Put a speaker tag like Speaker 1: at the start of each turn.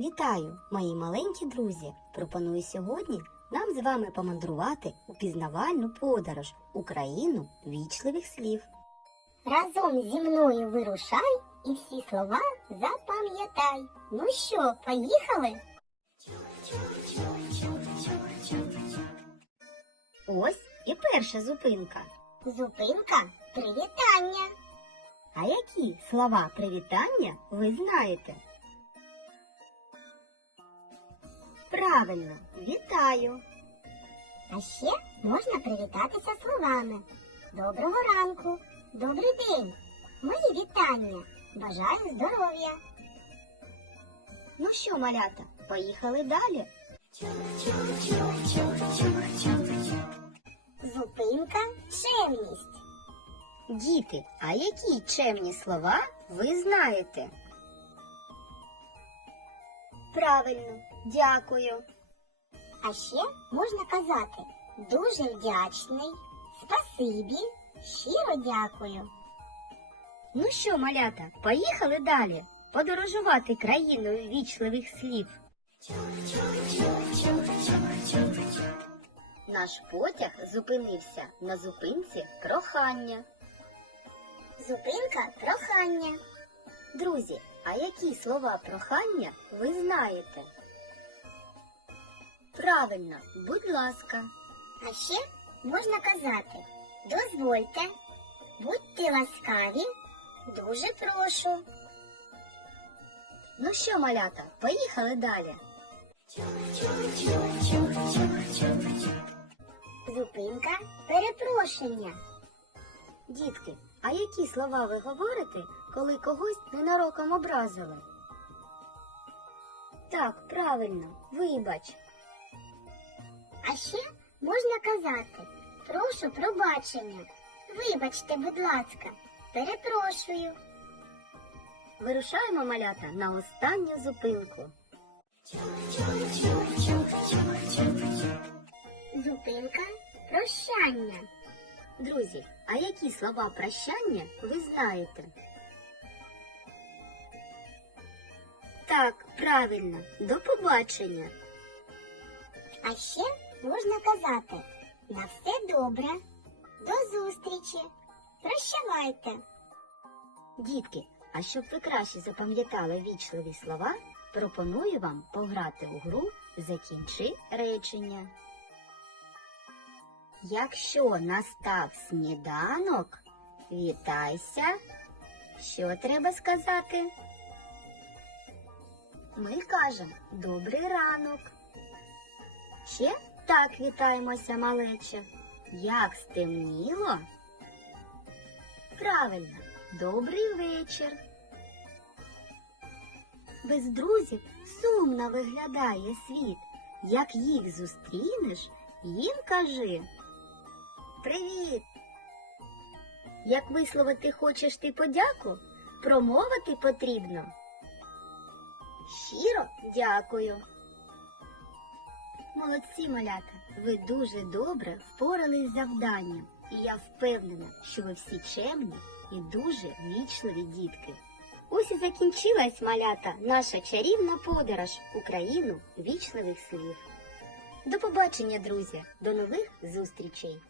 Speaker 1: Вітаю, мої маленькі друзі. Пропоную сьогодні нам з вами помандрувати у пізнавальну подорож Україну вічливих слів.
Speaker 2: Разом зі мною вирушай і всі слова запам'ятай. Ну що, поїхали? Чур -чур -чур -чур
Speaker 1: -чур -чур -чур -чур. Ось і перша зупинка.
Speaker 2: Зупинка привітання.
Speaker 1: А які слова привітання ви знаєте?
Speaker 3: Правильно, вітаю.
Speaker 2: А ще можна привітатися словами. Доброго ранку. Добрий день. Мої вітання. Бажаю здоров'я.
Speaker 1: Ну що, малята? Поїхали далі.
Speaker 2: Зупинка. Чемність.
Speaker 1: Діти, а які чемні слова ви знаєте?
Speaker 3: Правильно. Дякую.
Speaker 2: А ще можна казати дуже вдячний. Спасибі. Щиро дякую.
Speaker 1: Ну що, малята, поїхали далі подорожувати країною вічливих слів. Наш потяг зупинився на зупинці прохання.
Speaker 2: Зупинка прохання.
Speaker 1: Друзі, а які слова прохання ви знаєте?
Speaker 3: Правильно, будь ласка.
Speaker 2: А ще можна казати дозвольте будьте ласкаві, дуже прошу.
Speaker 1: Ну що, малята, поїхали далі? Чу -чу -чу -чу
Speaker 2: -чу -чу -чу -чу Зупинка, перепрошення.
Speaker 1: Дітки, а які слова ви говорите, коли когось ненароком образили?
Speaker 3: Так, правильно, вибач.
Speaker 2: А ще можна казати: прошу пробачення. Вибачте, будь ласка, перепрошую.
Speaker 1: Вирушаємо малята на останню зупинку. Чуть, чуть, чуть,
Speaker 2: чуть, чуть, чуть, чуть. Зупинка прощання.
Speaker 1: Друзі, а які слова прощання ви знаєте?
Speaker 3: Так, правильно, до побачення.
Speaker 2: А ще Можна казати на все добре, до зустрічі. Прощавайте.
Speaker 1: Дітки, а щоб ви краще запам'ятали вічливі слова, пропоную вам пограти у гру закінчи речення. Якщо настав сніданок, вітайся! Що треба сказати? Ми кажемо добрий ранок. Ще так вітаємося, малече. Як стемніло.
Speaker 3: Правильно, добрий вечір.
Speaker 1: Без друзів сумно виглядає світ. Як їх зустрінеш, їм кажи привіт! Як висловити хочеш, ти подяку, промовити потрібно. Щиро дякую. Молодці малята! Ви дуже добре впорались з завданням, і я впевнена, що ви всі чемні і дуже вічливі дітки. Ось і закінчилась малята, наша чарівна подорож, в Україну вічливих слів. До побачення, друзі, до нових зустрічей!